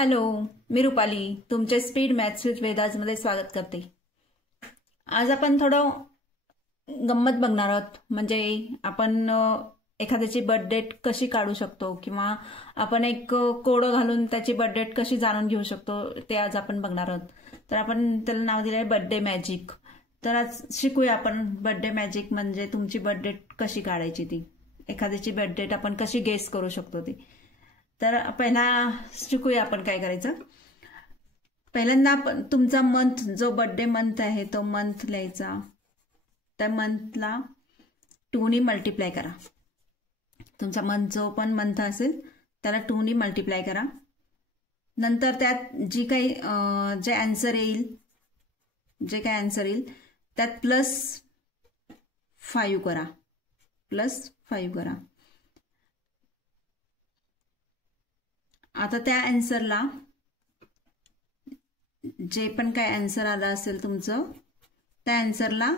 Hello, मी रुपाली तुमचे speed maths with वेदाजमध्ये स्वागत करते। आज आपण थोडं गंमत बघणार आहोत। म्हणजे आपण एखाद्याची बर्थ डेट कशी काढू शकतो किंवा आपण एक कोड घालून त्याची बर्थ डेट कशी जाणून घेऊ शकतो ते आज आपण बघणार आहोत। तर आपण त्याला नाव दिले आहे बर्थडे मॅजिक। तर आज शिकूया आपण बर्थडे मॅजिक म्हणजे तुमची बर्थ डेट कशी काढायची, ती एखाद्याची बर्थ डेट आपण कशी गेस करू शकतो ती। तर पहिला शिकूया आपण काय करायचं। पहिल्यांदा आपण तुमचा मंथ, जो बर्थडे मंथ आहे तो मंथ लिहायचा। त्या मंथला 2 ने मल्टिप्लाय करा। तुमचा मंथ जो पण मंथ असेल त्याला 2 ने मल्टिप्लाय करा। नंतर त्यात जी काही जे आन्सर येईल त्यात +5 करा, +5 करा। आता त्या आन्सरला जे पण काय आन्सर आला असेल तुमचं त्या आन्सरला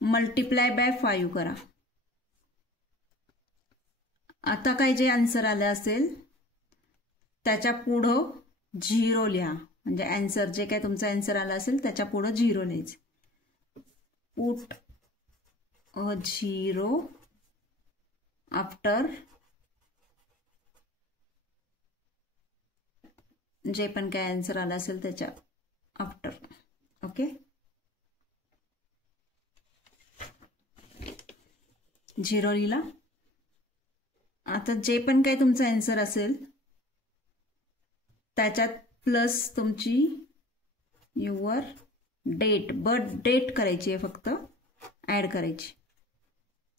मल्टिप्लाय बाय 5 करा। आता काय जे आन्सर आलं असेल त्याच्या पुढं 0 लिहा। म्हणजे आन्सर जे काय तुमचा आन्सर आला असेल त्याच्या पुढं 0 लिहायचं। पुट अ 0 आफ्टर जे पण काय आन्सर आला असेल त्याच्या आफ्टर। ओके, 0 लिहिला। आता जे पण काय तुमचा आन्सर असेल त्याच्यात प्लस तुमची युअर डेट, बर्थ डेट करायची आहे, फक्त ऍड करायची।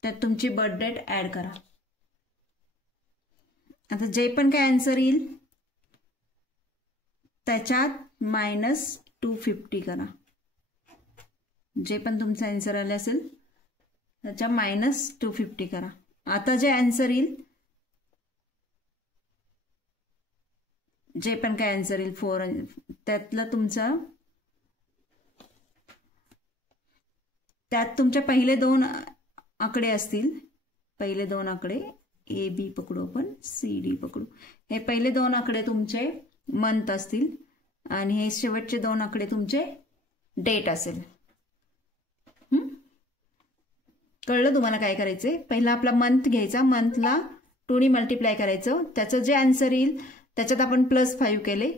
त्यात तुमची बर्थ डेट ऍड करा। आता जे पण काय आन्सर येईल त्याच्यात -250 करा। जे पण तुमचा आन्सर आले असेल त्याच्या -250 करा। आता जे आन्सर येईल, जे पण काय आन्सर येईल 4 त्यातलं तुमचं, त्यात तुमचे पहिले 2 आकडे असतील। पहिले 2 आकडे AB पकडू, आपण CD पकडू। हे पहिले 2 आकडे तुमचे मंथ असतील आणि हे शेवटचे 2 आकडे तुमचे डेट असेल। कळलं तुम्हाला काय करायचंय? पहिला आपला मंथ घ्यायचा, मंथला 2 ने मल्टिप्लाय करायचं। त्याचं जे आन्सर येईल त्याच्यात आपण +5 केले।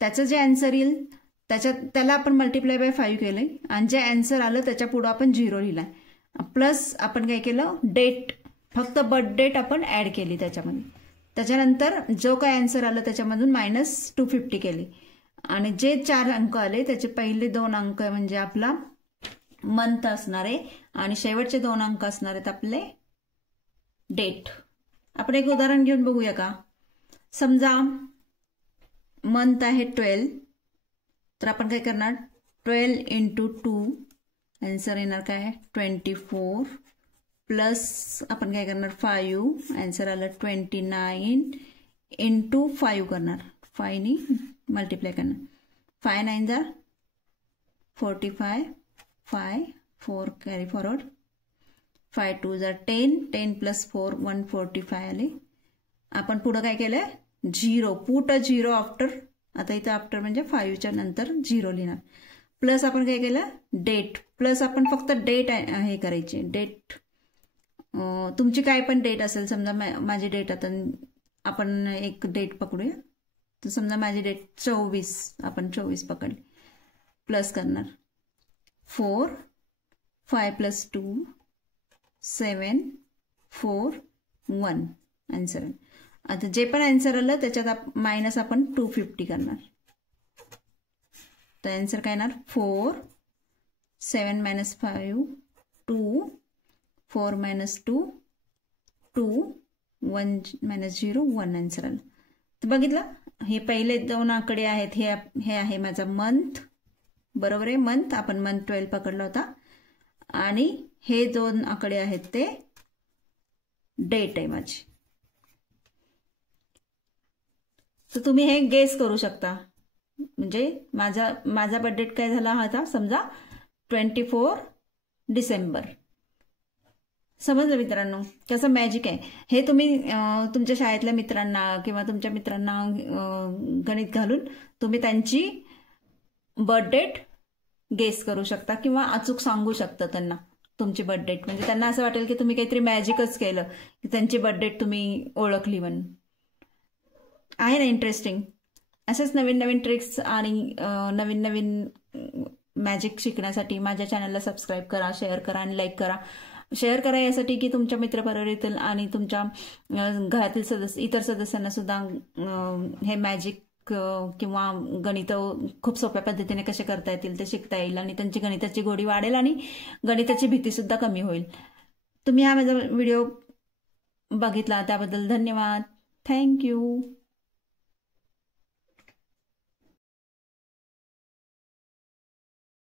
त्याचं जे आन्सर येईल त्याला आपण मल्टिप्लाय बाय 5 केले आणि जे आन्सर आलं त्याच्या पुढे आपण 0 लिहिलाय। प्लस आपण काय केलं, डेट, फक्त बर्थ डेट आपण ऍड केली त्याच्यामध्ये। त्याच्यानंतर जो काय आन्सर आलं त्याच्यामधून -250 केले आणि जे 4 अंक आले त्याचे पहिले 2 अंक म्हणजे आपला मंथ असणार आहे आणि शेवटचे 2 अंक असणार आहेत आपले डेट। आपण एक उदाहरण घेऊन बघूया का? समजा मंथ आहे 12, तर आपण काय करणार, 12 × 2 आन्सर येणार काय 24, प्लस आपण काय करणार 5, आन्सर आलं 29 × 5 करणार, 5 ने मल्टिप्लाय करणार। 5 9 जा 45, 5 4 कॅरी फॉरवर्ड, 5 2 जा 10, 10 + 4 145 आले। आपण पुढे काय केलंय, 0, पुट 0 आफ्टर। आता इथं आफ्टर म्हणजे 5च्या नंतर 0 लिहिणार। प्लस आपण काय केलं, डेट, प्लस आपण फक्त डेट हे करायची। डेट तुमची काय पण डेट असेल, समजा माझी डेट, आता आपण एक डेट पकडूया। तर समजा माझी डेट 24, आपण 24 पकडली, प्लस करणार 4, 5 + 2 7 4 1 आन्सर। आता जे पण आन्सर आलं त्याच्यात मायनस आपण 250 करणार। तर आन्सर काय येणार 4 7 - 5 2 4 - 2 2 1 - 0 1 आन्सर आलं। तर बघितलं, हे पहिले 2 आकडे आहेत, हे आहे माझा मंथ, बरोबर आहे। मंथ आपण मंथ 12 पकडला होता आणि हे 2 आकडे आहेत ते डेट आहे माझी। तर तुम्ही हे गेस करू शकता। म्हणजे माझा बर्थ डेट काय झाला होता, समजा 24 डिसेंबर, समजलं मित्रांनो कसं मॅजिक आहे हे? तुम्ही तुमच्या शाळेतल्या मित्रांना किंवा तुमच्या मित्रांना गणित घालून तुम्ही त्यांची बर्थ डेट गेस करू शकता किंवा अचूक सांगू शकता त्यांना तुमची बर्थ डेट. म्हणजे त्यांना असं वाटेल की तुम्ही काहीतरी मॅजिकच केलं की त्यांची बर्थ डेट तुम्ही ओळखली म्हणून. आहे ना इंटरेस्टिंग? असेच नवीन नवीन ट्रिक्स आणि नवीन नवीन मॅजिक शिकण्यासाठी माझ्या चॅनलला सबस्क्राईब करा, शेअर करा आणि लाईक करा. शेअर करा यासाठी की तुमच्या मित्रपरिवारातील आणि तुमच्या घरातील इतर सदस्यांना सुद्धा हे मॅजिक किंवा गणित खूप सोप्या पद्धतीने कसे करता येतील ते शिकता येईल आणि त्यांची गणिताची गोडी वाढेल आणि गणिताची भीती सुद्धा कमी होईल. तुम्ही हा माझा व्हिडिओ बघितला त्याबद्दल धन्यवाद. थँक्यू.